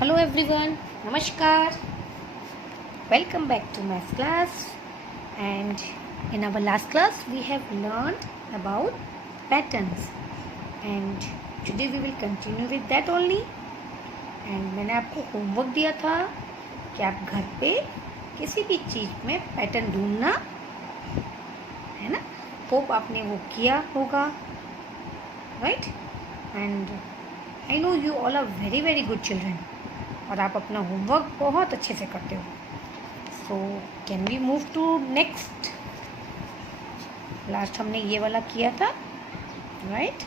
Hello everyone, Namaskar. Welcome back to math class. And in our last class we have learned about patterns. And today we will continue with that only. And मैंने आपको homework दिया था कि आप घर पे किसी भी चीज़ में पैटर्न ढूंढना है ना. होप आपने वो किया होगा, right. And I know you all are very very good children और आप अपना होमवर्क बहुत अच्छे से करते हो. So can we move to next. Last हमने ये वाला किया था, राइट.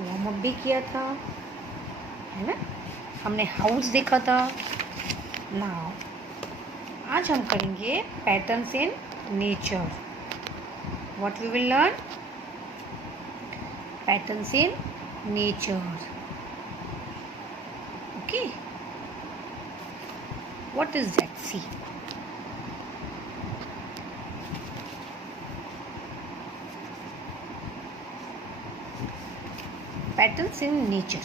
वार्म अप भी किया था, है ना. हमने हाउस देखा था. नाउ आज हम करेंगे patterns in nature. What we will learn? Patterns in nature. Okay, what is that? See, patterns in nature.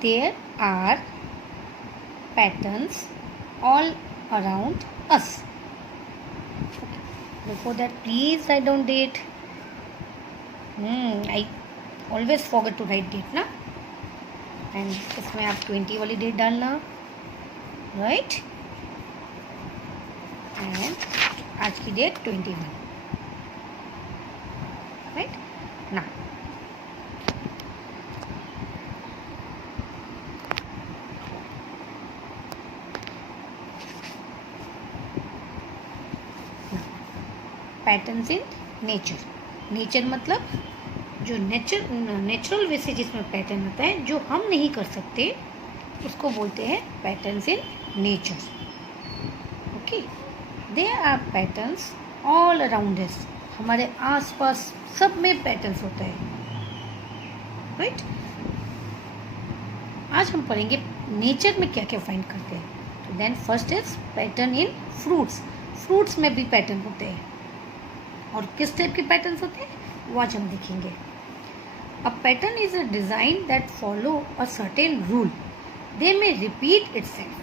There are patterns all around us. Before that, please write down date. I always forget to write date ना. And इसमें आप 20 वाली date डालना, right. And आज की date 21, right ना. Patterns in nature. Nature मतलब जो नेचुरल वे से जिसमें पैटर्न होता है, जो हम नहीं कर सकते, उसको बोलते हैं patterns in nature. Okay, there are patterns all around us. हमारे आसपास सब में पैटर्न्स होता है, राइट. आज हम पढ़ेंगे नेचर में क्या क्या फाइंड करते हैं. तो then first is pattern in fruits. Fruits में भी पैटर्न होते हैं. और किस टाइप के पैटर्न्स होते हैं वो आज हम देखेंगे. A pattern is a design that follow a certain rule. They may repeat itself.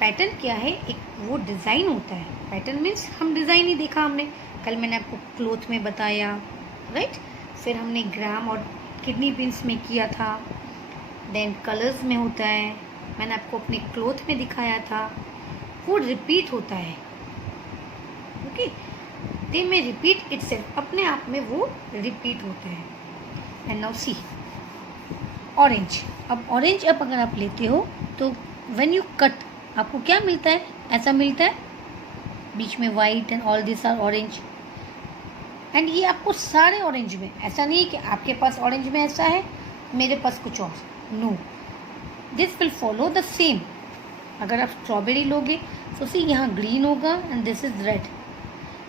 Pattern क्या है? एक वो डिज़ाइन होता है. पैटर्न मीन्स हम डिज़ाइन ही देखा हमने. कल मैंने आपको क्लोथ में बताया, राइट. फिर हमने ग्राम और किडनी बीन्स में किया था. देन कलर्स में होता है, मैंने आपको अपने क्लोथ में दिखाया था. वो रिपीट होता है. ओके, दे में रिपीट इटसेल्फ. अपने आप में वो रिपीट होते हैं. And now see orange. अब ऑरेंज अब अगर आप लेते हो तो व्हेन यू कट आपको क्या मिलता है? ऐसा मिलता है बीच में white and all this are orange. And ये आपको सारे ऑरेंज में, ऐसा नहीं है कि आपके पास ऑरेंज में ऐसा है मेरे पास कुछ और. No, this will follow the same. अगर आप स्ट्रॉबेरी लोगे तो सी यहाँ ग्रीन होगा and this is red.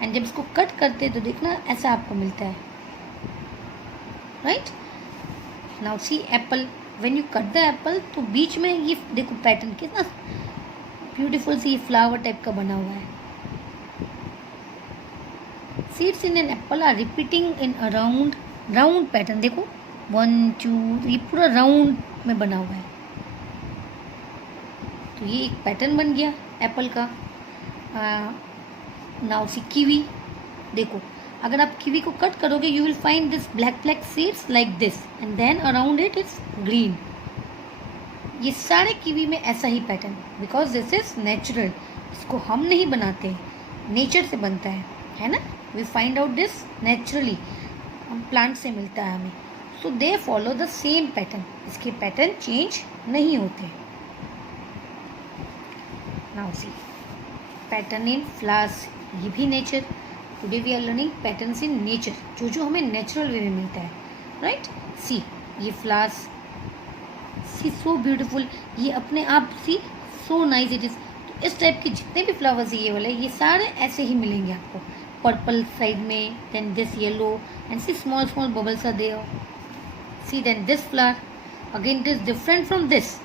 And जब इसको कट करते तो देखना ऐसा आपको मिलता है, right. Now C Apple. When you cut the Apple तो बीच में ये देखो पैटर्न कितना ब्यूटीफुल सी फ्लावर टाइप का बना हुआ है. Seeds in an apple are repeating in a round pattern. देखो 1 2 ये पूरा राउंड में बना हुआ है. तो ये एक पैटर्न बन गया एप्पल का. Now see kiwi. देखो अगर आप कीवी को कट करोगे you will find this black seeds like this and then around it is green. ये सारे कीवी में ऐसा ही pattern, because this is natural. इसको हम नहीं बनाते, नेचर से बनता है ना. We find out this naturally. हम प्लांट से मिलता है हमें. So they follow the same pattern. इसके पैटर्न चेंज नहीं होते. Now see pattern in flowers. ये भी nature. Today we are learning patterns in nature, जो हमें नेचुरल वे में मिलता है, राइट. सी ये फ्लावर्स, सी सो ब्यूटीफुल. ये अपने आप सी सो नाइस इट इज. तो इस टाइप के जितने भी फ्लावर्स ये वाले, ये सारे ऐसे ही मिलेंगे आपको. पर्पल साइड में, then this yellow and see small bubbles are there. See then this flower again it is different from this.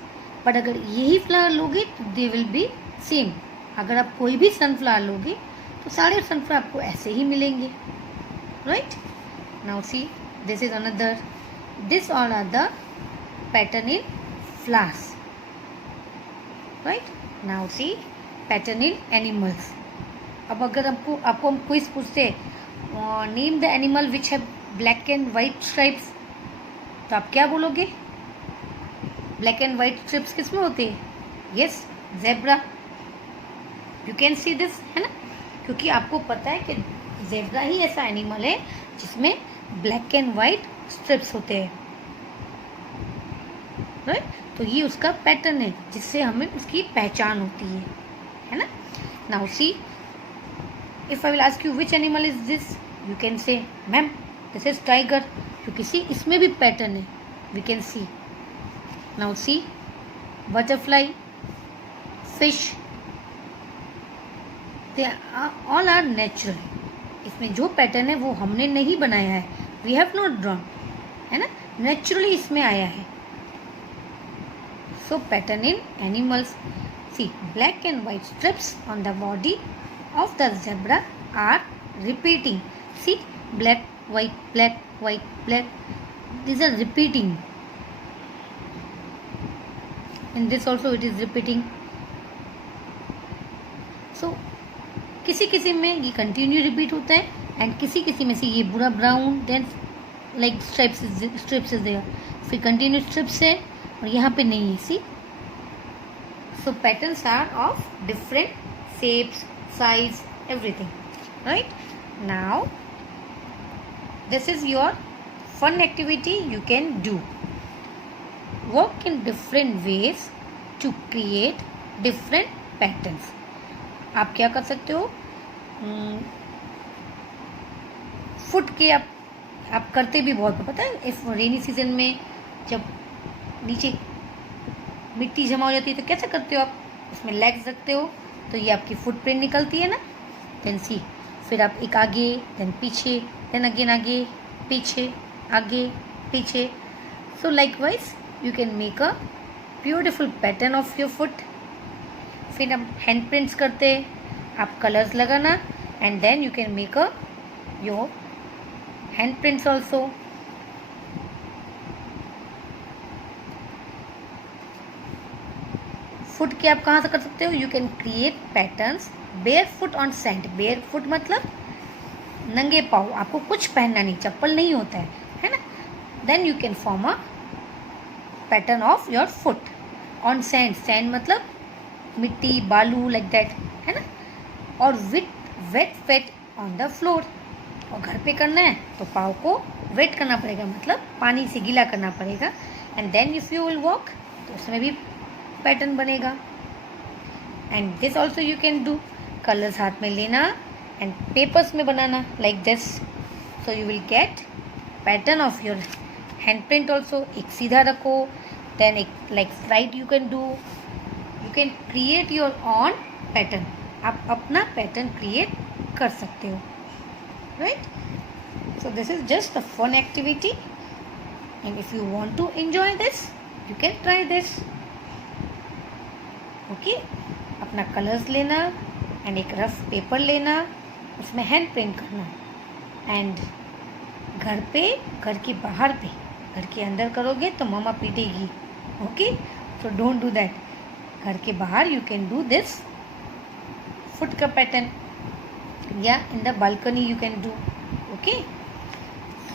But अगर यही फ्लावर लोगे तो दे विल बी सेम. अगर आप कोई भी सनफ्लावर लोगे तो सारे सनफ्लावर आपको ऐसे ही मिलेंगे, right. Now see, this is another. This all are the pattern in flowers, right? Now see, pattern in animals. अब अगर आपको हम क्विज पूछते, name the animal which have black and white stripes, तो आप क्या बोलोगे? ब्लैक एंड वाइट स्ट्रिप्स किस में होते हैं? Yes, zebra. You can see this, है ना, क्योंकि आपको पता है कि जेब्रा ही ऐसा एनिमल है जिसमें ब्लैक एंड वाइट स्ट्रिप्स होते हैं, राइट? तो ये उसका पैटर्न है जिससे हमें उसकी पहचान होती है ना. Now see, if I will ask you which animal is this, you can say ma'am this is tiger, क्योंकि सी इसमें भी पैटर्न है. We can see. Now see, butterfly, fish, they all are natural. इसमें जो pattern है वो हमने नहीं बनाया है, वी हैव नॉट ड्रॉन, है ना, नेचुरली इसमें आया है. So pattern in animals. See, black and white stripes on the body of the zebra are repeating. See, black, white, black, white, black. These are repeating. In this also it is repeating. So, किसी किसी में ये continue repeat होता है and किसी किसी में से ये पूरा brown then like stripes is there, फिर कंटिन्यू स्ट्रिप्स है और यहाँ पे नहीं है. See, so patterns are of different shapes, size, everything, right? Now this is your fun activity you can do. Work in different ways to create different patterns. आप क्या कर सकते हो? फुट के आप करते भी बहुत, पता है, इफ रेनी सीजन में जब नीचे मिट्टी जमा हो जाती है तो कैसे करते हो आप? उसमें लेग्स रखते हो तो ये आपकी फुटप्रिंट निकलती है ना. देन सी, फिर आप एक आगे देन पीछे देन अगेन आगे पीछे आगे पीछे. So likewise you can make a beautiful pattern of your foot. फिर आप हैंड प्रिंट्स करते हैं, आप कलर्स लगाना and then you can make a your hand prints also. Foot के आप कहाँ से कर सकते हो? You can create patterns bare foot on sand. Bare foot मतलब नंगे पाँव, आपको कुछ पहनना नहीं, चप्पल नहीं होता है ना. Then you can form a pattern of your foot on sand. Sand मतलब मिट्टी, बालू, लाइक दैट, है ना. और with wet on the floor. और घर पे करना है तो पाँव को वेट करना पड़ेगा, मतलब पानी से गीला करना पड़ेगा. And then if you will walk तो उसमें भी पैटर्न बनेगा. And this also you can do. Colours हाथ में लेना एंड पेपर्स में बनाना like this. So you will get pattern of your hand print also. एक सीधा रखो देन एक like right you can do. You can create your own pattern. आप अपना पैटर्न क्रिएट कर सकते हो, right? So this is just a fun activity and if you want to enjoy this you can try this. Okay, अपना colours लेना and एक rough paper लेना, उसमें हैंड प्रिंट करना एंड घर के बाहर पे, घर के अंदर करोगे तो मम्मा पीटेगी. Okay, so don't do that. घर के बाहर you can do this foot का पैटर्न या in the balcony you can do. Okay,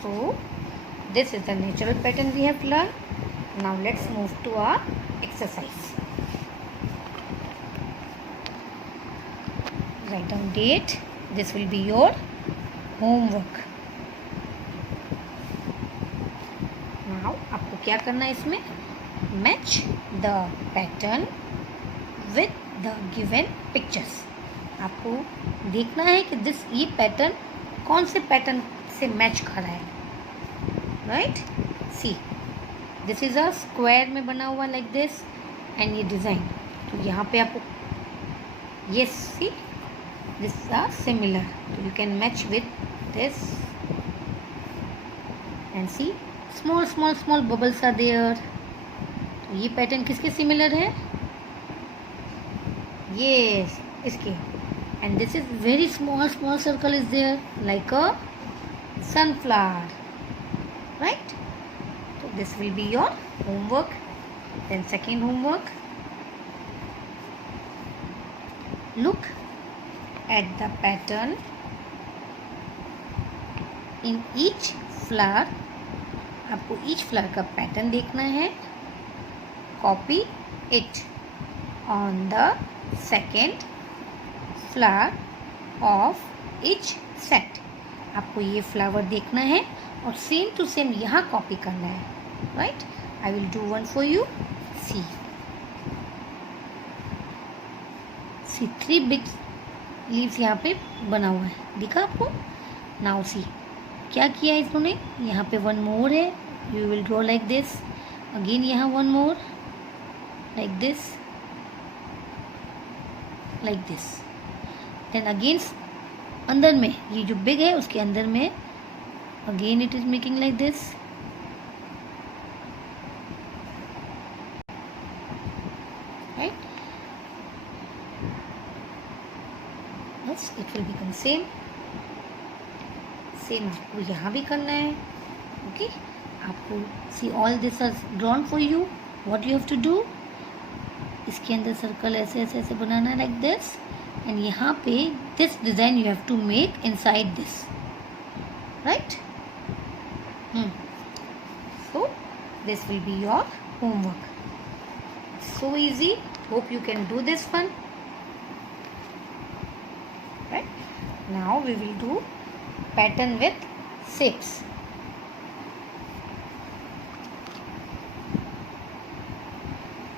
so this is the natural pattern we have learn. Now let's move to our exercise. Write down date. This will be your homework. Now आपको क्या करना है इसमें? Match the pattern with the given pictures. आपको देखना है कि ये पैटर्न कौन से पैटर्न से मैच कर रहा है, right? See, this is a square में बना हुआ लाइक दिस एंड ये डिज़ाइन. तो यहाँ पे आपको ये सी this are similar, so you can match with this and see small bubbles are there. तो ये पैटर्न किसके सिमिलर है? yes, इसके. and this is very small circle is there like a sunflower. right? So this will be your homework. Then second homework, look at the pattern in each flower. आपको each flower का pattern देखना है. Copy it on the second flower of each set. आपको ये flower देखना है और same to same यहाँ कॉपी करना है, right? I will do one for you. See 3 big leaves यहाँ पे बना हुआ है, दिखा आपको? नाउ सी क्या किया है इन्होंने, यहाँ पे 1 मोर है. You will draw like this. Again यहाँ 1 more like this, like this. Then again अंदर में ये जो बिग है उसके अंदर में again it is making like this. Right? Yes, it will become same. Same आपको यहाँ भी करना है. ओके, आपको see all this are drawn for you. What you have to do, इसके अंदर सर्कल ऐसे ऐसे ऐसे बनाना है लाइक दिस. एंड यहाँ पे this design you have to make inside this, right? So this will be your homework. So easy. Hope you can do this one. Right? Now we will do pattern with shapes.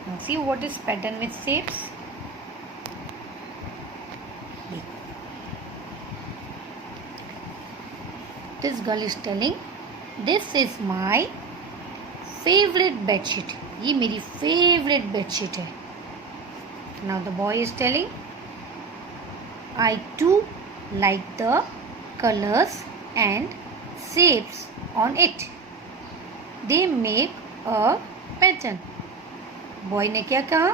Now see what is pattern with shapes. This girl is telling, this is my favorite bedsheet. ये मेरी favorite bedsheet है. Now the boy is telling, I too like the colors and shapes on it. They make a pattern. Boy ने क्या कहा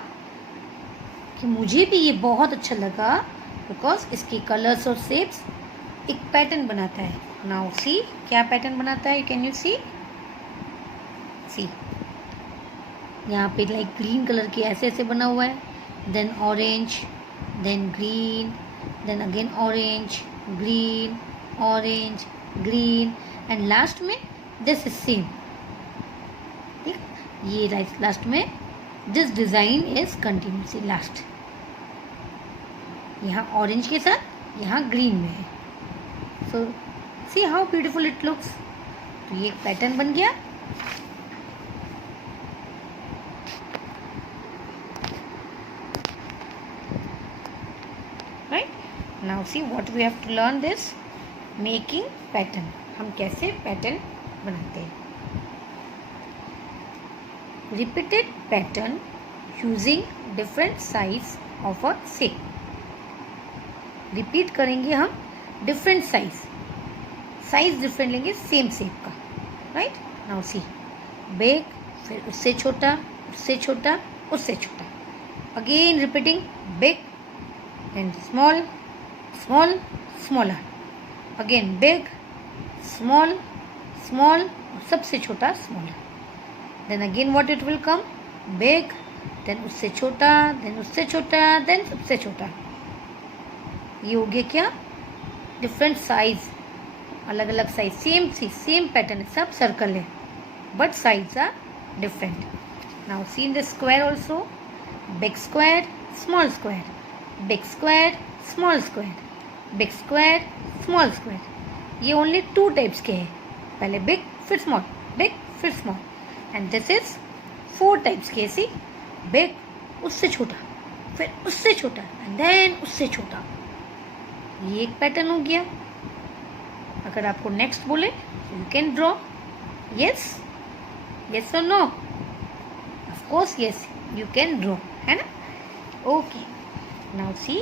कि मुझे भी ये बहुत अच्छा लगा because इसके colors और shapes एक पैटर्न बनाता है. नाउ सी क्या पैटर्न बनाता है. कैन यू सी? सी यहाँ पे लाइक ग्रीन कलर के ऐसे ऐसे बना हुआ है. Then orange, then green, then again orange, green, orange, green and last में दिस इज सेम. ठीक, ये लास्ट में this design is continuously last. यहाँ ऑरेंज के साथ यहाँ ग्रीन में है. So see how beautiful it looks. तो ये एक पैटर्न बन गया. Right? Now see what we have to learn this making pattern. हम कैसे पैटर्न बनाते हैं. Repeated pattern using different size of a shape. Repeat करेंगे हम डिफरेंट साइज डिफरेंट लेंगे सेम शेप का. राइट? नाउ सी बिग, फिर उससे छोटा, उससे छोटा, उससे छोटा. Again repeating big and small, small, smaller. Again big, small, small, सबसे छोटा smaller. Then again what it will come, big, then उससे छोटा, देन उससे छोटा, देन सबसे छोटा. ये हो गया क्या, डिफरेंट साइज, अलग अलग साइज. सेम पैटर्न है, सब सर्कल है but size are different. Now see in the square also, big square, small square, big square, small square, big square, small square. ये ओनली 2 टाइप्स के हैं. पहले बिग फिर स्मॉल, बिग फिर small. And this is 4 types के. See big, उससे छोटा, फिर उससे छोटा एंड देन उससे छोटा. ये एक पैटर्न हो गया. अगर आपको नेक्स्ट बोले you can draw. Yes, yes और no? Of course yes, you can draw, है ना? Okay, now see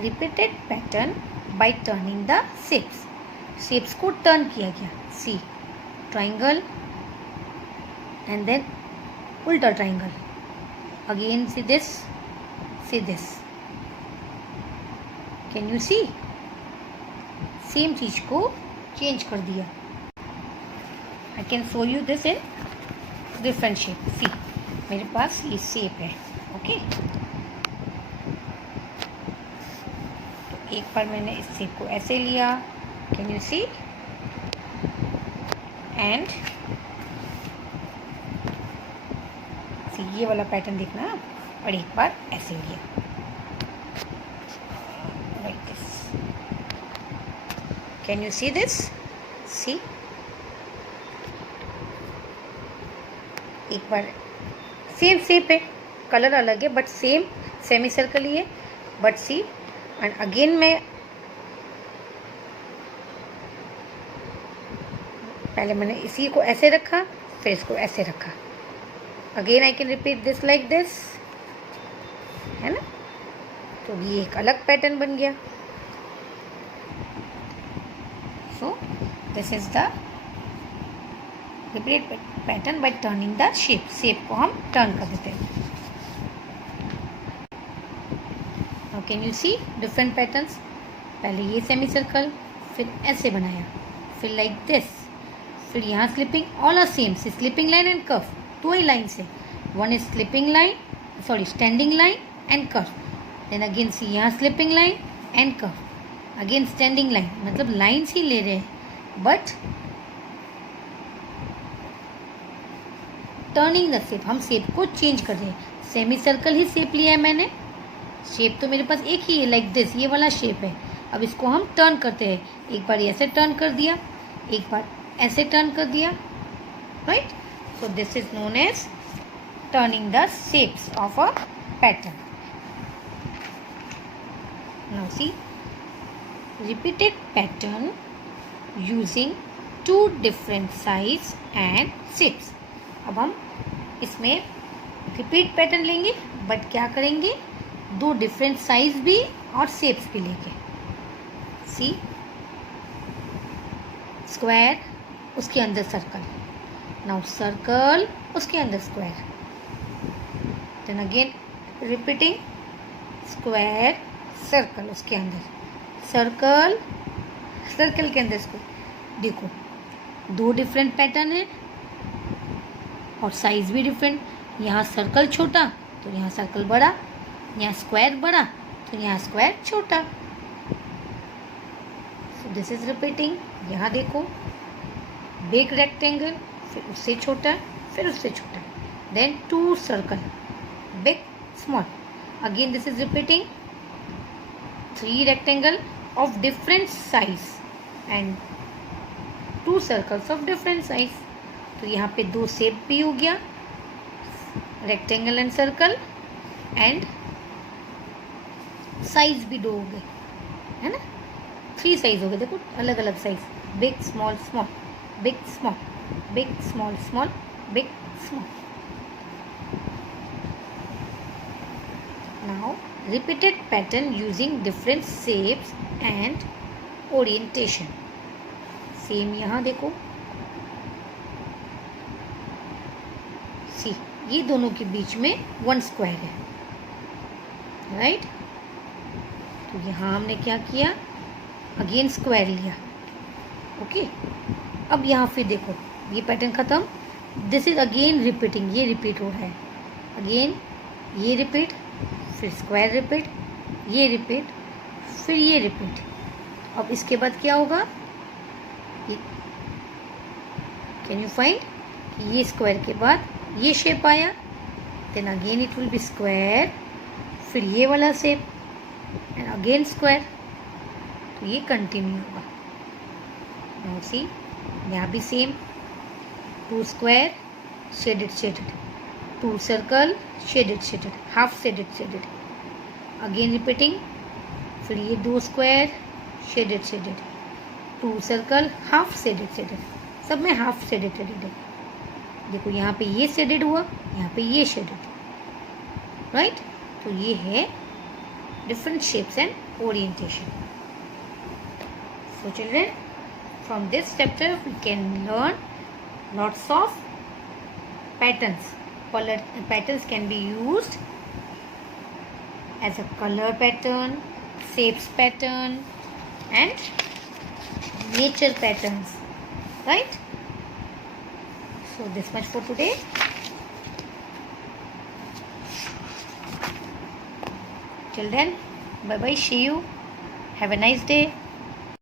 repeated pattern by turning the shapes. Shapes को टर्न किया गया. सी ट्राइंगल एंड देन उल्टा triangle. Again see this, see this. Can you see? Same चीज़ को change कर दिया। I can show you this in different shape. See, मेरे पास ये शेप है। ओके, तो एक बार मैंने इस शेप को ऐसे लिया, can you see, and see ये वाला पैटर्न देखना, और एक बार ऐसे लिया like this. Can you see this? See, एक बार सेम शेप है, कलर अलग है बट सेम सेमी सर्कल ही है, बट सी, एंड अगेन मैं पहले मैंने इसी को ऐसे रखा, फिर इसको ऐसे रखा। Again I can repeat this like this, है ना। तो ये एक अलग पैटर्न बन गया। So this is the repeat pattern by turning the shape. Shape को हम टर्न कर देते हैं। Now can you see different patterns. पहले ये सेमी सर्कल, फिर ऐसे बनाया, फिर लाइक दिस, फिर यहाँ sleeping, all are same. Sleeping line and curve, दो ही लाइन से, one is sleeping line, sorry standing line and curve. Then again see यहाँ sleeping line and curve, again standing line, मतलब लाइन्स ही ले रहे हैं बट टर्निंग द शेप, हम शेप को चेंज कर रहे हैं। सेमी सर्कल ही शेप लिया है मैंने, शेप तो मेरे पास एक ही है लाइक दिस, ये वाला शेप है। अब इसको हम टर्न करते हैं, एक बार ऐसे टर्न कर दिया, एक बार ऐसे टर्न कर दिया, right. So this is known as turning the shapes of a pattern. Now see repeated pattern using two different size and shapes। अब हम इसमें रिपीट पैटर्न लेंगे बट क्या करेंगे, दो डिफरेंट साइज भी और शेप्स भी लेंगे। सी, स्क्वायर, उसके अंदर सर्कल, नाउ सर्कल, उसके अंदर square, then again repeating, square, circle, उसके अंदर सर्कल, सर्कल के अंदर स्क्वायर। देखो दो डिफरेंट पैटर्न है और साइज भी डिफरेंट। यहाँ सर्कल छोटा तो यहाँ सर्कल बड़ा, यहाँ स्क्वायर बड़ा तो यहाँ स्क्वायर छोटा। सो दिस इज रिपीटिंग। यहाँ देखो बिग रेक्टेंगल, फिर उससे छोटा, फिर उससे छोटा, then two circle, big small, again this is repeating, three rectangle of different size and two circles of different size। तो यहाँ पे दो शेप भी हो गया, rectangle and circle, and size भी दो हो गए, है ना, थ्री साइज हो गए। देखो अलग अलग size, big small small, big small, big small small, big small. Now repeated pattern using different shapes and orientation। Same यहाँ देखो, सी ये दोनों के बीच में वन स्क्वायर है, राइट। तो यहाँ हमने क्या किया, अगेन स्क्वायर लिया, ओके। अब यहाँ फिर देखो ये पैटर्न खत्म, दिस इज अगेन रिपीटिंग, ये रिपीट हो रहा है, अगेन ये रिपीट, फिर स्क्वायर रिपीट, ये रिपीट, फिर ये रिपीट। अब इसके बाद क्या होगा, कैन यू फाइंड, ये स्क्वायर के बाद ये शेप आया, then again it will be square, फिर ये वाला शेप एंड अगेन स्क्वायर। तो ये कंटिन्यू होगा। नाउ सी यहाँ भी same, two square shaded shaded, two circle shaded shaded, half shaded shaded, again repeating, फिर ये दो square shaded shaded, two circle half shaded shaded, सब में हाफ शेडेड शेडेड है। देखो यहाँ पे ये शेडेड हुआ, यहाँ पे ये शेडेड, राइट। तो ये है different shapes and orientation. So children, from this chapter we can learn lots of patterns। Patterns can be used as a color pattern, shapes pattern and nature patterns, right? So this much for today. Till then, bye bye, see you, have a nice day.